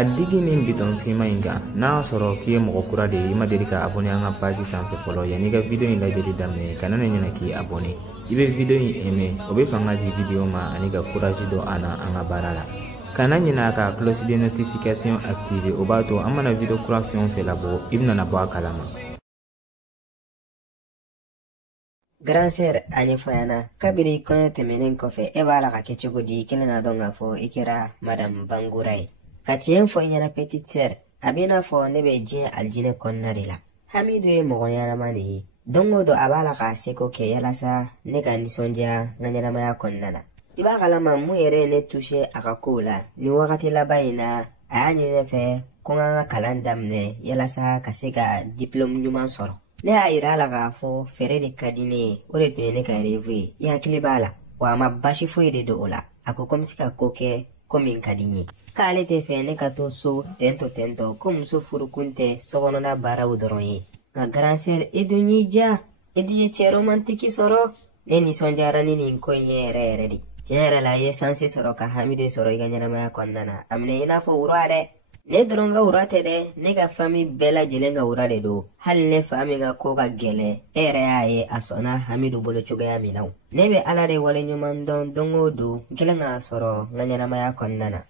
a diginin biton fima inga na soro ki mo kura de ima dedika abonné anga page sanfé follow yani ga video in la dedi damé kanana nyana ki abonné ibe video in aimé obe fanga di video ma ani ga courage do ana anga barala kana nyina ka cloche de notification activé obato amana video création fait labo ibna na ba kalama. Grand sœur ani fayana kabiri kono temenen kofe e bala ka kechugo di kelena donga fo ikira madame Bangurai ka tien fo nyana petite sœur abina fo nebe jin aljine konnarila hamidu e mogonya mani dongo do abala ka seko ke yalasa ne ka nisonja nganyana maya konnana iba kalama mu yere ne touche akakola ni wakati labaina ayani ne fe konga kalandamne yalasa kaseka diplôme nyuman soro ne a ira la ga fo fere de kadine ore tune ka revu ya kilibala wa mabashi fo ide do ola ako komsika koke komin kadinye kale te fe ne ka to so tento kom so furukunte sogono na bara udoronye ga grand sœur edunyi che romantiki soro ne ni sonjara ni nkonye re di jera la ye sanse soro ka hamido soro iganyana ma konnana amne ina fo urare ne dronga urate de ne ga fami bela jelenga urade do hal ne fami ga ko ga gele ere aye asona hamidu bolo chuga ya minaw ne be alare wale nyuman dongo do gelenga soro nganyana maya konnana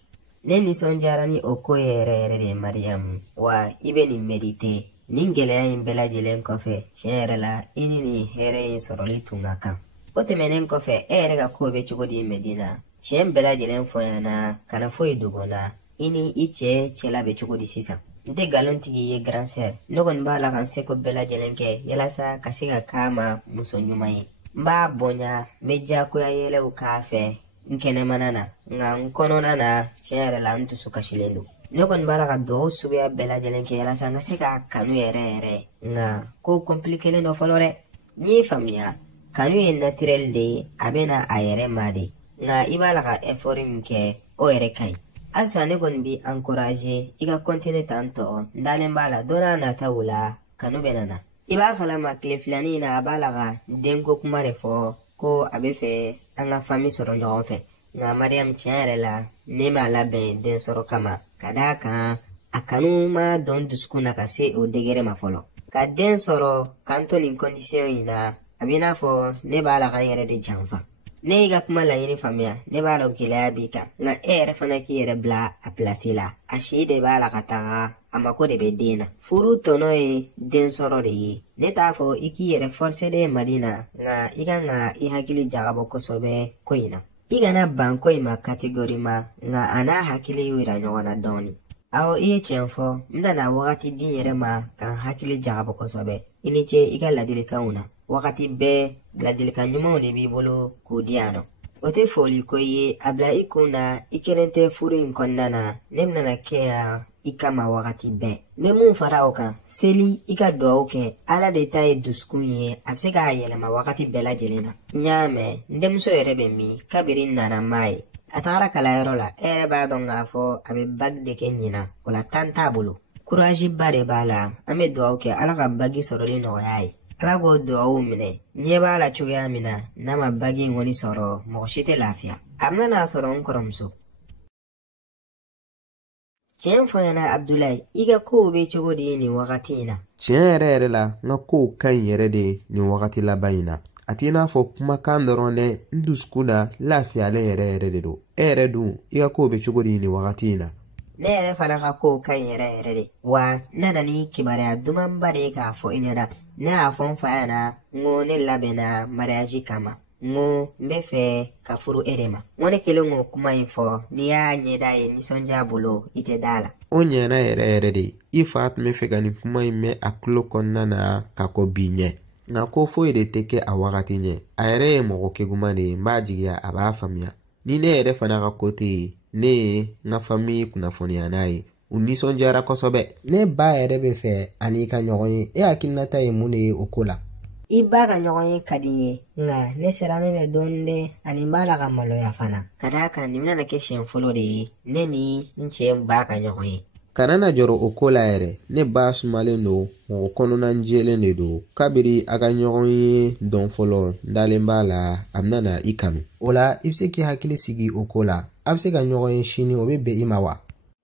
ne ni sonjara ni oko ere de Mariam wa ibe ni medite ningele ya bela jelen kofe chere la ini ni here soro litunga kan ote menen kofe ere ga ko be chugo di Medina chem bela jelen foyana kana foy dugona ini iche chela be chugo di sisa nte galontigi ye grand sœur nogon ba la kan seko bela jelenke yalasa kasiga kama muso nyumayi mba bonya meja ko ya yele ukafe nkene manana nga nkono nana chere la ntu sukashilendo nogon ba la ka do suya bela jelenke yalasa nga seka kanu ere nga ko compliqué no folore ni famia kanu ye naturel de abena ayere made nga ibala ka effort mke o ere kai alsa ne gon bi encourager iga continuer tanto ndalen bala dona na tawula kanu benana iba khalama kleflani na balaga denko kumare fo ko abefe anga fami soro nyofe nga Mariam la ne mala be den soro kama kadaka akanu ma don duskuna kase o degere mafolo ka den soro kanto nin condition ina abina fo ne bala kan yere de janfa ne ga kuma la yini famia ne bala gila bika nga ere fana ki yere bla a place la ashi de bala kataga amako de bedina furu tono e den soro de ne ta fo iki yere force de Madina nga iga nga I hakili jagabo kosobe koina iga na banko ima kategori ma nga ana hakili wira nyona doni awo iye chenfo mda na wakati din yere ma kan hakili jagabo kosobe iniche iga ladilika una wakati be ladilika nyuma ole bibolo kudiano ote foli koye abla ikuna ikelente furu inkondana nemna na kea ikama wakati be memu faraoka seli ika doauke ala de taye duskunye absega ayelema wakati bela jelena nyame ndemso yerebe mi kabiri nana mai atara kala yorola ere ba donga fo abe bag de kenyina wala tanta bulu courage bare bala ame doauke ala ka bagi soroli no yayi ala go do mine nyeba la chuga mina nama bagi ngoni soro mo shite lafia amna na soro nkoromso chen foyana Abdoulaye iga ko be chugo di ni wakati ina chen rere la nga ko kan yere de ni wakati la bayina atina fo kuma kan doronde nduskula lafia le yere de do ere du iga ko be chugo di ni wakati ina nere fana ka ko kan yere de wa nana ni kibare duman bare ka fo inyara na afon fayana ngo ne labena mariage kama ngo mbefe ka furu erema ngone kele ngo kuma info ni ya nyeda ye ni sonja bolo ite dala onye na ere de ifat me fe gani kuma ime aklo konna na kako binye nga ko fo ide teke a wakati nye ayere mo ke gumane mbajiya aba famia ni ne ere fana ka kote ne nga fami kuna foni anayi unison jara kosobe ne ba ere be fe ani ka nyoyi e akinata e mune okola iba ka nyoyi kadiye nga ne serane ne donde ani mbala ka malo ya fana kadaka nimna na keshen folo de ne ni nche mba ka nyoyi kanana joro okola ere ne ba sumale no mo kono na njele ne do kabiri aga nyoyi don folo ndale mbala amnana ikanu ola ifse ki hakili sigi okola abse ga nyoyi shini obebe imawa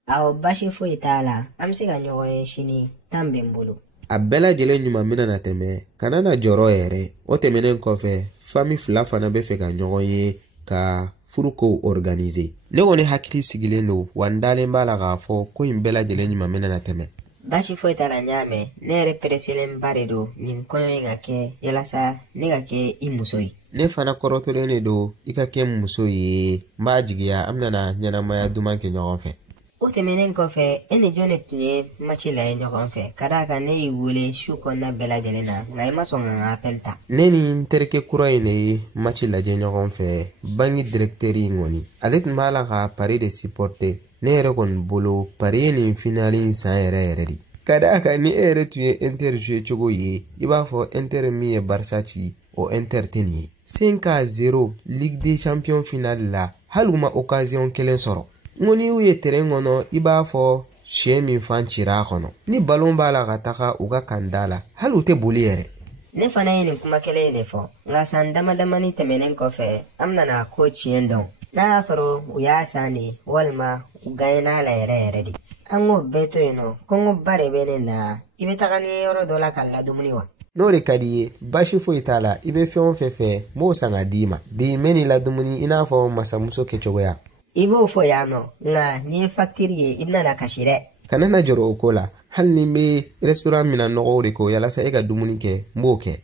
aw bashi foyi t'a la an bɛ se ka ɲɔgɔn ye sini tan bɛ n bolo. A bɛɛ lajɛlen ɲuman mina na tɛmɛ kana na jɔrɔ yɛrɛ. O tɛmɛnen kɔfɛ fami fila fana bɛ fɛ ka ɲɔgɔn ye ka furukow organiser. Ne kɔni hakili sigilen don wa n dalen b'a la k'a fɔ ko in bɛɛ lajɛlen ɲuman mina na tɛmɛ. Bashi foyi t'a la ɲaamɛ ne yɛrɛ pereselen de don nin kɔɲɔ in ka kɛ yalasa ne ka kɛ i muso ye. Ne fana kɔrɔtɔlen de don i ka kɛ muso ye. N b'a jigiya an bɛna ɲɛnamaya duman kɛ ɲɔgɔn fɛ. O tɛmɛnen kɔfɛ e ni jɔn de tun ye maci lajɛ ɲɔgɔn fɛ ka d'a kan ne y'i wele su kɔnɔna bɛɛ lajɛlen na nka i ma sɔn ka n ka appel ta. Ne ni n terikɛ kura in de ye maci lajɛ ɲɔgɔn fɛ banki directeur in kɔni ale tun b'a la ka pari de supporter. Ne yɛrɛ kɔni bolo pari ye nin finale in san yɛrɛ de. Ka d'a kan ni e yɛrɛ tun ye Inter jouer cogo ye i b'a fɔ Inter min ye Barça ci o Inter tɛ nin ye. 5-0 Ligue des Champions finale la hali u ma occasion kelen sɔrɔ. Ngoni u ye terrain kɔnɔ i b'a fɔ sɛ min fan cira a kɔnɔ. Ni ballon b'a la ka taga u ka kanda la hali u tɛ boli yɛrɛ. Ne fana ye nin kuma kelen de fɔ nka san damadamani tɛmɛnen kɔfɛ an bɛna ko tiɲɛ dɔn. N'a y'a sɔrɔ u y'a san de walima u gagnera la yɛrɛ de. An k'o bɛɛ to yen nɔ kɔngɔba de bɛ ne na i bɛ taga ni yɔrɔ dɔ la ka ladumuni wa. N'o de ka di ye baasi foyi t'a la i bɛ fɛn o fɛn fɛ n b'o san ka d'i ma. Bi n bɛ nin ladumuni i n'a fɔ masamuso kɛcogoya. I b'o fɔ yan nɔ nka n'i ye facture ye i bɛna na kasi dɛ. Kana na jɔrɔ o ko la hali ni n bɛ restaurant mina nɔgɔw de ko yalasa e ka dumuni kɛ n b'o kɛ.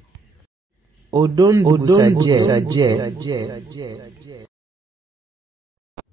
O don dugusajɛ.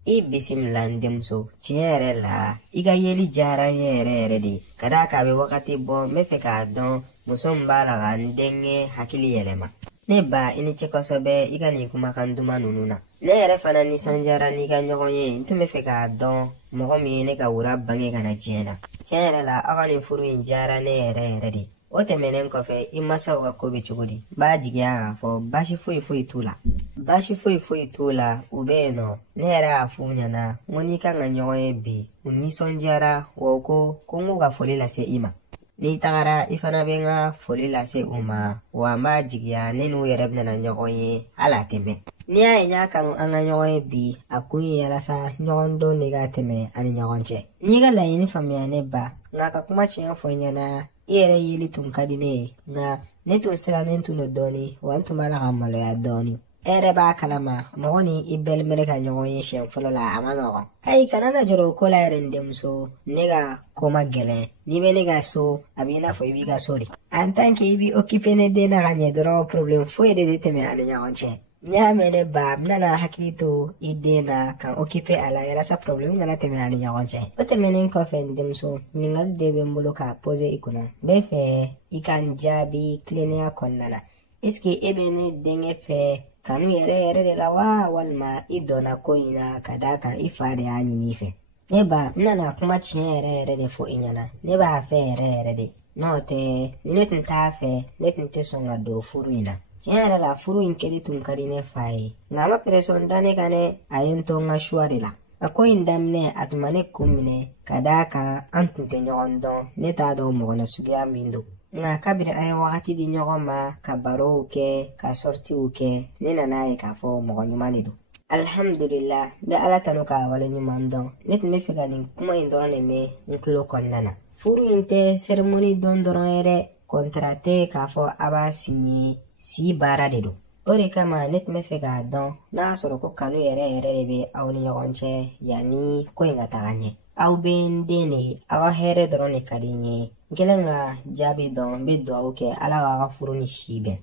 I bisimila n denmuso tiɲɛ yɛrɛ la i ka yeli diyara n ye yɛrɛ de ka d'a kan a bɛ wagati bɔ n bɛ fɛ k'a dɔn muso min b'a la ka n denkɛ hakili yɛlɛma. Ne ba i ni ce kosɛbɛ i ka nin kumakan duman ninnu na. Ne yɛrɛ fana nisɔndiyara n'i ka ɲɔgɔn ye n tun bɛ fɛ k'a dɔn mɔgɔ min ye ne ka wura bange ka na diɲɛ na. Tiɲɛ yɛrɛ la aw ka nin furu in diyara ne yɛrɛ de. O tɛmɛnen kɔfɛ i masaw ka ko bɛ cogo di? N b'a jigiya k'a fɔ baasi foyi t'u la. Baasi foyi t'u la u bɛ yen nɔ. Ne yɛrɛ y'a f'u ɲɛna n ko n'i kan ka ɲɔgɔn ye bi u nisɔndiyara wa u ko n k'u ka foli lase i ma. N'i tagara i fana bɛ n ka foli lase u ma wa n b'a jigiya ne n'u yɛrɛ bɛna ɲɔgɔn ye hali a tɛ mɛn. N'i y'a ye n y'a kanu an ka ɲɔgɔn ye bi a kun ye yalasa ɲɔgɔn dɔn de ka tɛmɛ ani ɲɔgɔn cɛ. N'i ka laɲini faamuya ne ba nka ka kuma tiɲɛ fɔ n ɲɛna i yɛrɛ yeli tun ka di ne ye nka ne tun sirannen tun don dɔɔni wa n tun b'a la ka maloya dɔɔni. E yɛrɛ b'a kalama mɔgɔ ni i bɛlimɛrɛ ka ɲɔgɔn ye siɲɛ fɔlɔ la a ma nɔgɔn. Ayi kana na jɔrɔ o ko la yɛrɛ n denmuso ne ka ko ma gɛlɛn n'i bɛ ne ka so a b'i n'a fɔ i b'i ka so de. En tant que i b'i occuper ne den na ka ɲɛ dɔrɔn problème foyi de tɛ tɛmɛ ani ɲɔgɔn cɛ. N y'a mɛn ne ba n bɛna hakili to i den na ka occuper a la yalasa problème kana tɛmɛ ani ɲɔgɔn cɛ. O tɛmɛnen kɔfɛ n denmuso ɲininkali de bɛ n bolo k'a poser i kunna. N bɛ fɛ i ka n jaabi tilennenya kɔnɔna la. Est-ce que e bɛ ne denkɛ fɛ kanu yɛrɛ de la wa walima i dɔnna ko in na ka d'a kan i fa de y'a ɲini i fɛ. Ne ba n nana kuma tiɲɛ yɛrɛ de fɔ i ɲɛna ne b'a fɛ yɛrɛ de n'o tɛ ni ne tun t'a fɛ ne tun tɛ sɔn ka don furu in na. Tiɲɛ yɛrɛ la furu in kɛli tun ka di ne fa ye nka a ma pression da ne kan dɛ a ye n to n ka choix de la. A ko in daminɛ a tun ma ne kun minɛ ka d'a kan an tun tɛ ɲɔgɔn dɔn ne t'a dɔn mɔgɔ nasuguya min don. Nka kabiri an ye wagati di ɲɔgɔn ma ka barow kɛ ka sortiw kɛ ne nana ye k'a fɔ mɔgɔ ɲuman de don. Alhamdulillah n bɛ ala tanu k'a wale ɲuman dɔn ne tun bɛ fɛ ka nin kuma in dɔrɔn de mɛn n tulo kɔnɔna na. Furu in tɛ cérémonie dɔn dɔrɔn ye dɛ contrat tɛ k'a fɔ a b'a signé si baara de don. O de kama ne tun bɛ fɛ k'a dɔn n'a sɔrɔ ko kanu yɛrɛ de bɛ aw ni ɲɔgɔn cɛ yanni ko in ka taga ɲɛ. Aw bɛ n den de aw ka hɛrɛ dɔrɔn de ka di n ye. N kɛlen ka jaabi dɔn n bɛ dugawu kɛ ala k'a ka furu ni si bɛn.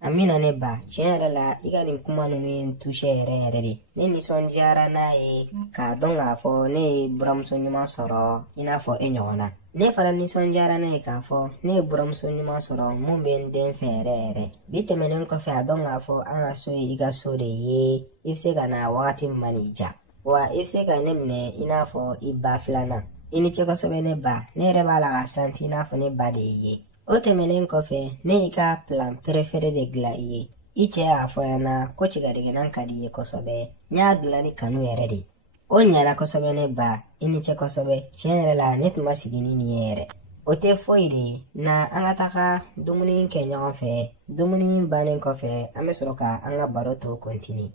Amina ne ba tiɲɛ yɛrɛ la i ka nin kuma ninnu ye n touché yɛrɛ de. Ne nisɔndiyara n'a ye k'a dɔn k'a fɔ ne ye buramuso ɲuman sɔrɔ i n'a fɔ e ɲɔgɔn na. Ne fana nisɔndiyara n'a ye k'a fɔ ne ye buramuso ɲuman sɔrɔ mun bɛ n den fɛ yɛrɛ. Bi tɛmɛnen kɔfɛ a dɔn k'a fɔ an ka so ye i ka so de ye i bɛ se ka na wagati min man'i diya wa i bɛ se ka ne minɛ i n'a fɔ i ba filanan. I ni ce kosɛbɛ ne ba ne yɛrɛ b'a la ka santi i n'a fɔ ne ba de y'i ye. O tɛmɛnen kɔfɛ ne y'i ka plan préféré de dilan i ye. I cɛ y'a fɔ ɲɛna ko cigadɛgɛnan ka di i ye kosɛbɛ n y'a dilan ni kanu yɛrɛ de. O ɲɛna kosɛbɛ ne ba i ni ce kosɛbɛ tiɲɛ yɛrɛ la ne tun ma sigi ni nin ye yɛrɛ. O tɛ foyi de ye na an ka taga dumuni kɛ ɲɔgɔn fɛ dumuni bannen kɔfɛ an bɛ sɔrɔ ka an ka baro tɔw continue.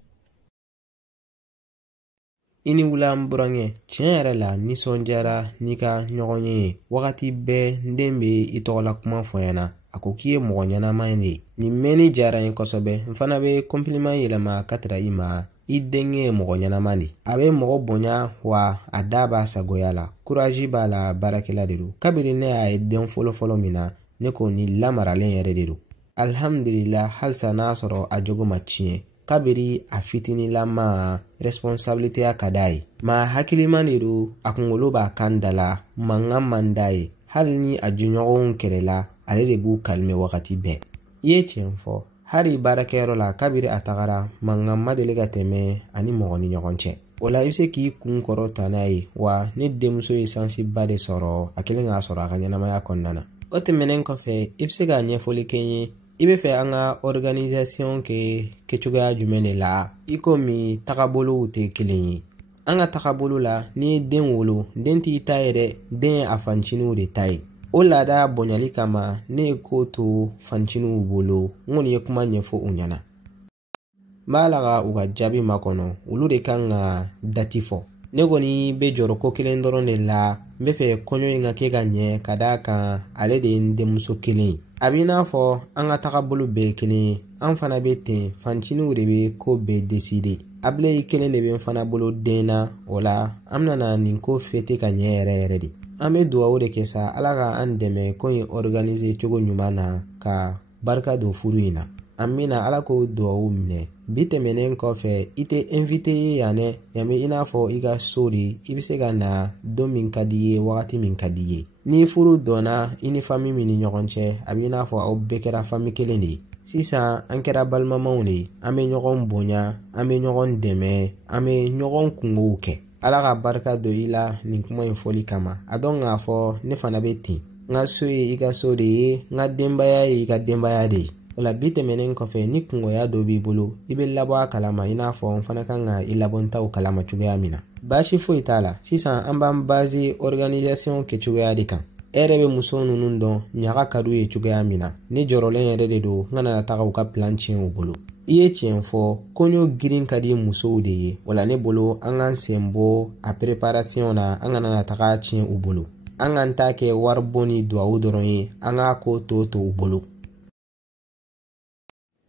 I ni wula n burankɛ, tiɲɛ yɛrɛ la nisɔndiyara n'i ka ɲɔgɔn ye. Wagati bɛɛ n den bɛ i tɔgɔla kuma fɔ ɲɛna. A ko k'i ye mɔgɔ ɲɛnama ye de. Nin mɛnni diyara n ye kosɛbɛ. N fana bɛ compliment yɛlɛma ka tɛra i ma. I denkɛ ye mɔgɔ ɲɛnama de. A bɛ mɔgɔ bonya wa a da b'a sagoya la. Courage b'a la, baarakɛla de don. Kabiri ne y'a ye den fɔlɔ min na, ne ko ni lamaralen yɛrɛ de don. Alhamdulillah, halisa n'a sɔrɔ a jogo ma tiɲɛ. Kabiri a fitinilama responsabilité ya ka d'a ye. Maa hakiliman de don, a kunkolo b'a kan da la, mankan man d'a ye. Hali ni a jɛɲɔgɔnw kɛlɛla, ale de b'u kalme wagati bɛɛ. I ye tiɲɛ fɔ. Hali baarakɛyɔrɔ la, kabiri a tagara, mankan ma deli ka tɛmɛ ani mɔgɔ ni ɲɔgɔn cɛ. O la i bɛ se k'i kun kɔrɔ ta n'a ye, wa ne denmuso ye sansiba de sɔrɔ, a kelen k'a sɔrɔ a ka ɲɛnamaya kɔnɔna na. O tɛmɛnen kɔfɛ, i bɛ se ka ɲɛfɔli kɛ n ye. I bɛ fɛ an ka organisation kɛ kɛcogoya jumɛn de la? I komi tagabolow tɛ kelen ye. An ka tagabolo la, n'i ye den wolo, den t'i ta ye dɛ, den ye a fanciniw de ta ye. O laada bonyali kama, ne ye ko to fanciniw bolo, n kɔni ye kuma ɲɛfɔ u ɲɛna. N b'a la ka u ka jaabi makɔnɔ, olu de kan ka dati fɔ. Ne kɔni bɛ jɔrɔ ko kelen dɔrɔn de la, n bɛ fɛ kɔɲɔ in ka kɛ ka ɲɛ ka d'a kan ale de ye n denmuso kelen ye. A b'i n'a fɔ an ka tagabolo bɛɛ ye kelen ye, an fana bɛ ten, fanciniw de bɛ ko bɛɛ décider. Abilayi kelen de bɛ n fana bolo den na, o la an bɛna nin ko fêter ka ɲɛ yɛrɛ yɛrɛ de. An bɛ dugawu de kɛ sa, Ala ka an dɛmɛ ko in organiser cogo ɲuman na ka barika don furu in na. Amina, Ala k'o dugawu minɛ. Bi tɛmɛnen kɔfɛ, i tɛ invité ye yan dɛ, yan bɛ i n'a fɔ i ka so de, i bɛ se ka na don min ka di ye, wagati min ka di ye. Ni furu dɔnna i ni famille min ni ɲɔgɔn cɛ, a bɛ i n'a fɔ aw bɛɛ kɛra famille kelen de ye. Sisan an kɛra balimamanw de ye, an bɛ ɲɔgɔn bonya, an bɛ ɲɔgɔn dɛmɛ, an bɛ ɲɔgɔn kungow kɛ. Ala ka barika don i la nin kuma in fɔli kama. A dɔn k'a fɔ ne fana bɛ ten. N ka so ye i ka so de ye, n ka denbaya ye i ka denbaya de ye. O la bi tɛmɛnen kɔfɛ ni kungoya dɔ b'i bolo, i bɛ labɔ a kalama i n'a fɔ n fana kan ka i labɔntaw kalama cogoya min na. Baasi foyi t'a la. Sisan an b'an baser organisation kɛcogoya de kan. E yɛrɛ bɛ muso ninnu dɔn ɲaga ka d'u ye cogoya min na. Ni jɔrɔlen yɛrɛ de don, n kana taga u ka plan tiɲɛ u bolo. I ye tiɲɛ fɔ, kɔɲɔ girin ka di musow de ye. O la ne bolo an k'an sen bɔ a préparation na, an kana taga tiɲɛ u bolo. An k'an ta kɛ wari bɔ ni duwawu dɔrɔn ye, an k'a ko to u bolo.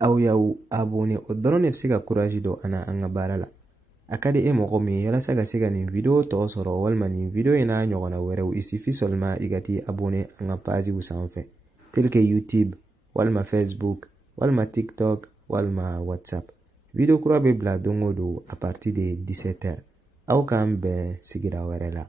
Aw y'aw abonné o dɔrɔn de bɛ se ka courage don an ka baara la. A ka di e mɔgɔ min ye yalasa ka se ka nin video tɔ sɔrɔ walima nin video in n'a ɲɔgɔnna wɛrɛw, il suffit seulement i ka t'i abonné an ka page sanfɛ tel que YouTube walima Facebook walima TikTok walima WhatsApp. Video kura bɛ bila don o don à partir de 17h. Aw k'an bɛn sigira wɛrɛ la.